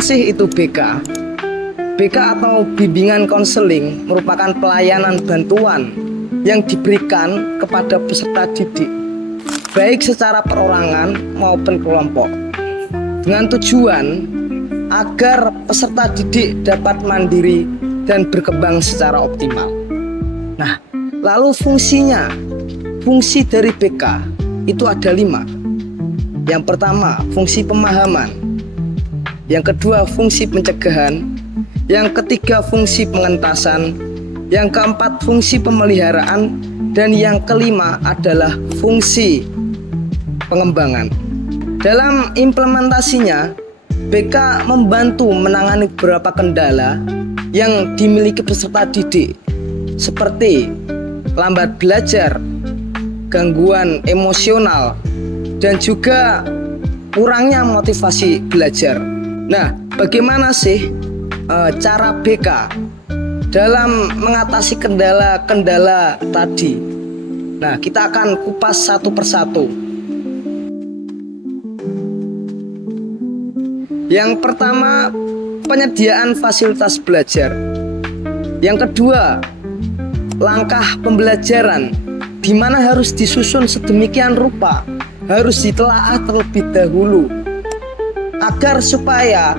Apa sih itu BK? BK atau bimbingan konseling merupakan pelayanan bantuan yang diberikan kepada peserta didik, baik secara perorangan maupun kelompok, dengan tujuan agar peserta didik dapat mandiri dan berkembang secara optimal. Nah, lalu fungsi dari BK itu ada 5. Yang pertama, fungsi pemahaman. Yang kedua, fungsi pencegahan. Yang ketiga, fungsi pengentasan. Yang keempat, fungsi pemeliharaan. Dan yang kelima adalah fungsi pengembangan. Dalam implementasinya, BK membantu menangani beberapa kendala yang dimiliki peserta didik, seperti lambat belajar, gangguan emosional, dan juga kurangnya motivasi belajar. Nah, bagaimana sih cara BK dalam mengatasi kendala-kendala tadi? Nah, kita akan kupas satu persatu. Yang pertama, penyediaan fasilitas belajar. Yang kedua, langkah pembelajaran, di mana harus disusun sedemikian rupa, harus ditelaah terlebih dahulu, agar supaya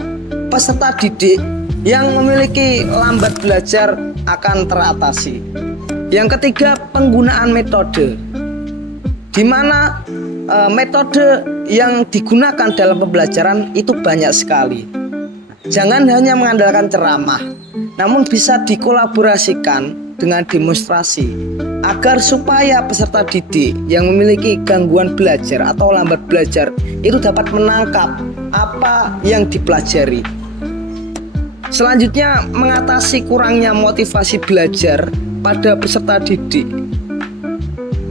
peserta didik yang memiliki lambat belajar akan teratasi. Yang ketiga, penggunaan metode, di mana metode yang digunakan dalam pembelajaran itu banyak sekali. Jangan hanya mengandalkan ceramah, namun bisa dikolaborasikan dengan demonstrasi, agar supaya peserta didik yang memiliki gangguan belajar atau lambat belajar itu dapat menangkap apa yang dipelajari. Selanjutnya, mengatasi kurangnya motivasi belajar pada peserta didik,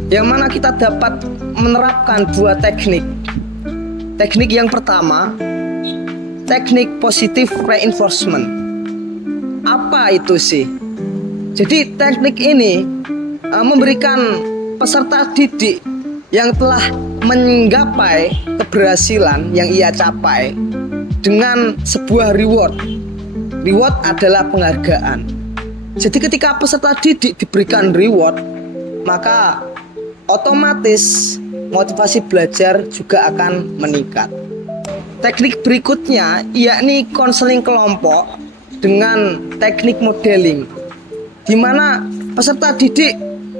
yang mana kita dapat menerapkan 2 teknik. Teknik yang pertama, teknik positive reinforcement. Apa itu sih? Jadi teknik ini memberikan peserta didik yang telah menggapai keberhasilan yang ia capai dengan sebuah reward. Reward adalah penghargaan. Jadi ketika peserta didik diberikan reward, maka otomatis motivasi belajar juga akan meningkat. Teknik berikutnya yakni konseling kelompok dengan teknik modeling, di mana peserta didik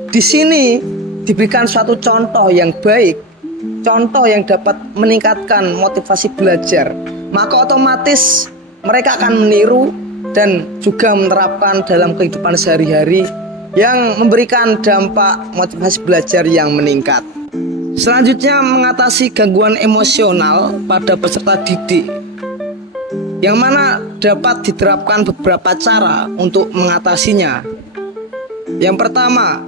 di sini diberikan suatu contoh yang baik, contoh yang dapat meningkatkan motivasi belajar, maka otomatis mereka akan meniru dan juga menerapkan dalam kehidupan sehari-hari yang memberikan dampak motivasi belajar yang meningkat. Selanjutnya, mengatasi gangguan emosional pada peserta didik, yang mana dapat diterapkan beberapa cara untuk mengatasinya. Yang pertama,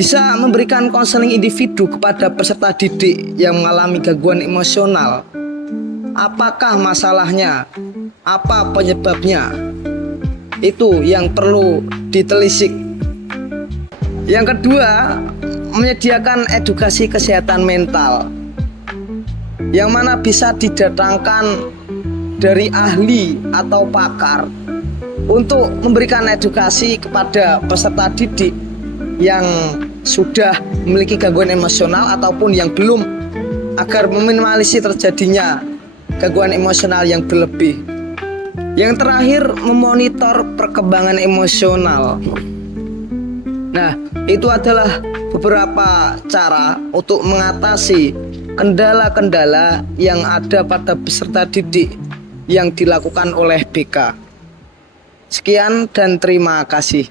bisa memberikan konseling individu kepada peserta didik yang mengalami gangguan emosional. Apakah masalahnya? Apa penyebabnya? Itu yang perlu ditelisik. Yang kedua, menyediakan edukasi kesehatan mental, yang mana bisa didatangkan dari ahli atau pakar untuk memberikan edukasi kepada peserta didik yang sudah memiliki gangguan emosional ataupun yang belum, agar meminimalisir terjadinya gangguan emosional yang berlebih. Yang terakhir, memonitor perkembangan emosional. Nah, itu adalah beberapa cara untuk mengatasi kendala-kendala yang ada pada peserta didik yang dilakukan oleh BK. Sekian dan terima kasih.